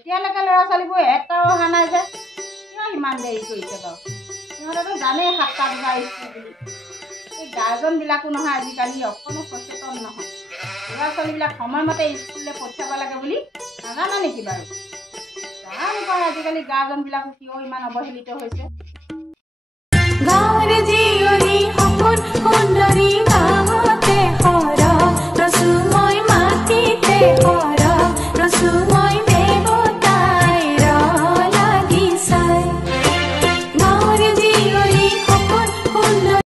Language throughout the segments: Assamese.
এতিয়ালৈকে ল'ৰা ছোৱালীবোৰ এটাও অহা নাই যে কিয় ইমান দেৰি কৰিছে বাৰু সিহঁতেতো জানেই 7টা বজা স্কুল বুলি এই গাৰ্জেনবিলাকো নহয় আজিকালি অকণো সচেতন নহয় ল'ৰা ছোৱালীবিলাক সময়মতে স্কুললৈ পঠিয়াব লাগে বুলি নাজানে নেকি বাৰু জানো পায় আজিকালি গাৰ্জেনবিলাকো কিয় ইমান অৱহেলিত হৈছে গাঁৱৰ জীয়ৰী সপোন সুন্দৰী গাঁৱতে সৰহ ৰচু মই মাটিতে সৰহ ৰচু মই দেৱতাই লাগি চাই গাঁৱৰ জীয়ৰী সপোন সুন্দৰী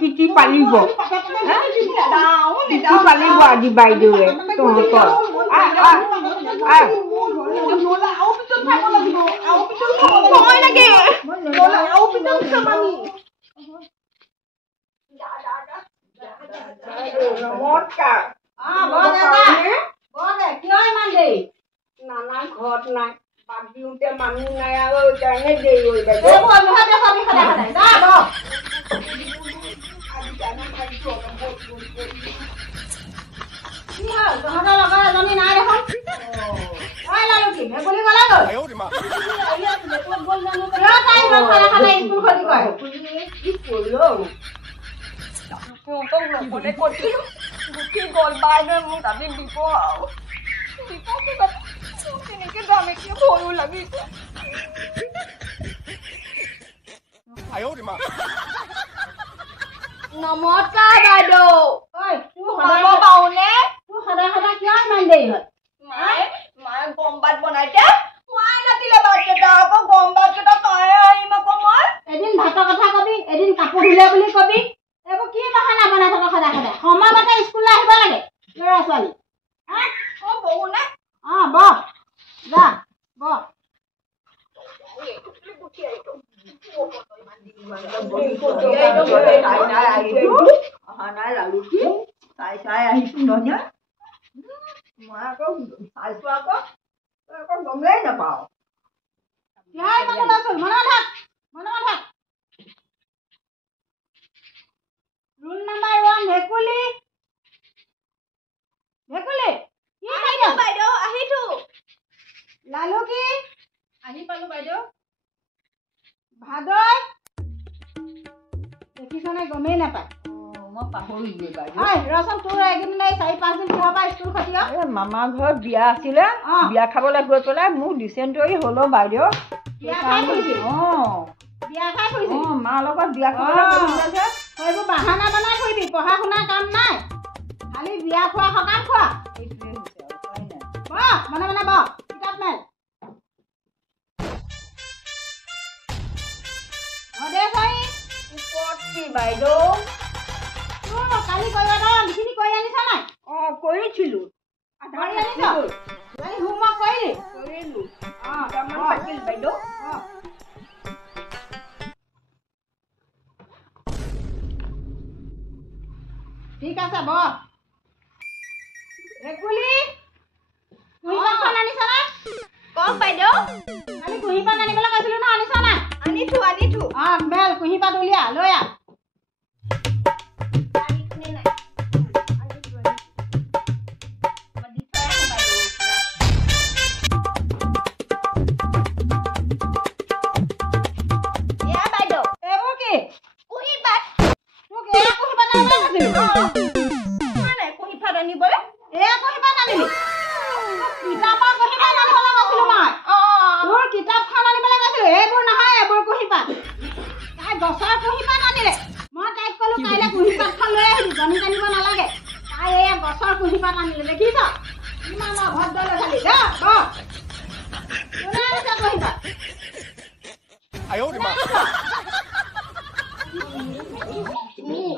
পিটি পালিব আজি বাইদেৱে তহঁতৰ নানা ঘৰত নাই বাদ দিওঁতে মানুহ নাই আৰু কাৰণে দেৰি হৈ যায় নমস্কাৰ বাইদেউ তোৰ সদায় সদায় কিয় ইমান দেৰি হয় মায়ে গম ভাত বনাইছে মায়ে নাতিলে ভাতকেইটা আকৌ গম ভাতকেইটা খাই আহিম আকৌ মই এদিন ভাতৰ কথা কবি এদিন কাপোৰ ধুলে বুলি কবি এইবোৰ কি বাহানা বনাই থকা সদায় সদায় সময়মতে স্কুললৈ আহিব লাগে ল'ৰা ছোৱালী বহু নে বহ যা বহ চাই আহিছো নহয় মই আকৌ চাইছো আকৌ গমেই নাপাওঁ ৰুল নাম্বাৰ 1 ভেকুলী বাইদেউ আহিছো লালু কি আহি পালো বাইদেউ ভাদৈ দেখিছনে গমেই নাপায় মই পাহৰিলোৱে বাইদেউ ৰচোন তোৰ এইকেইদিন 4-5 দিন কিহৰ পৰা স্কুল খতি মামাৰ ঘৰত বিয়া আছিলে বিয়া খাবলৈ গৈ পেলাই মোৰ ডিচেণ্টৰী হলো বাইদেউ বিয়া খাই ফুৰিছে মাৰ লগত বিয়া খাবলৈ গৈছে সেইবোৰ বাহানা বনাই ফুৰিবি পঢ়া শুনা কাম নাই খালি বিয়া খোৱা সকাম খোৱা মনে মনে বহ কিতাপ মেল বাইদেউ কালি লিখিনি কৰি আনিছ নাই কৰিছিলো হোমৱৰ্ক কৰিলি বাইদেউ ঠিক আছে বহ ভেকুলী কুঁহিপাতখন আনিছ নাই কওক বাইদেউ কালি কুঁহিপাত আনিবলৈ কৈছিলো ন আনিছ নাই আনিছো মেল কুঁহিপাত উলিয়া লৈ আহ গছৰ কুঁহিপাত আনিলে মই তাইক ক'লো কাইলৈ কুঁহিপাতখন লৈ আহিবি জনি জানিব নালাগে তাই এই গছৰ কুঁহিপাত আনিলে দেখিছ ইমান অভদ্ৰ ল'ৰা ছোৱালী কোনে আনিছে কুঁহিপাত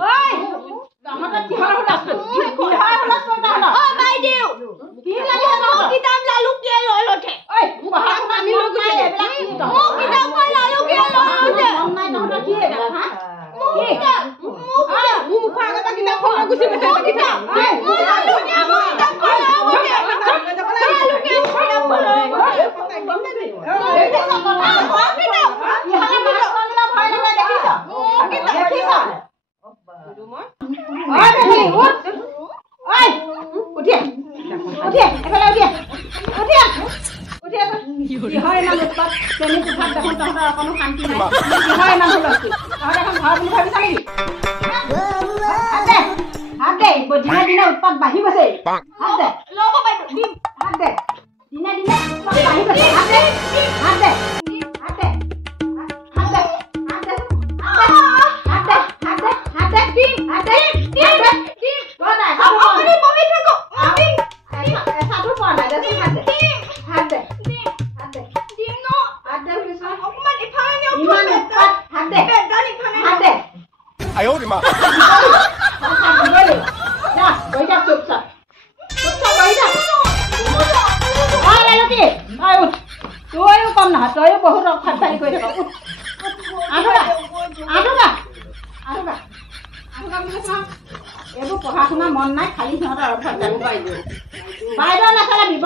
ঐ তহঁতৰ কিহৰ হুলস্থুল বাইদেউ কি লাগে কিতাপ লালুকিয়াই লৈ লৈছে ঐ পঢ়া শুনা আমি লৈ গৈছে এইবিলাক কিতাপখন লালুকিয়াই লৈ লৈছে মন নাই তহঁতৰ কি এইবিলাক হা মুখৰ আগতে কিতাপখন লৈ গৈছে কিতাপ দিনে উৎপাত বাঢ়ি গৈছে দিনে দিনে বাঢ়ি গৈছে তইও কম নহয় তইও বহুত অখাত পাৰি কৰি থাক এইবোৰ পঢ়া শুনা মন নাই খালি সিহঁতৰ অৰ্থ বাইদেউ নাচালে দিব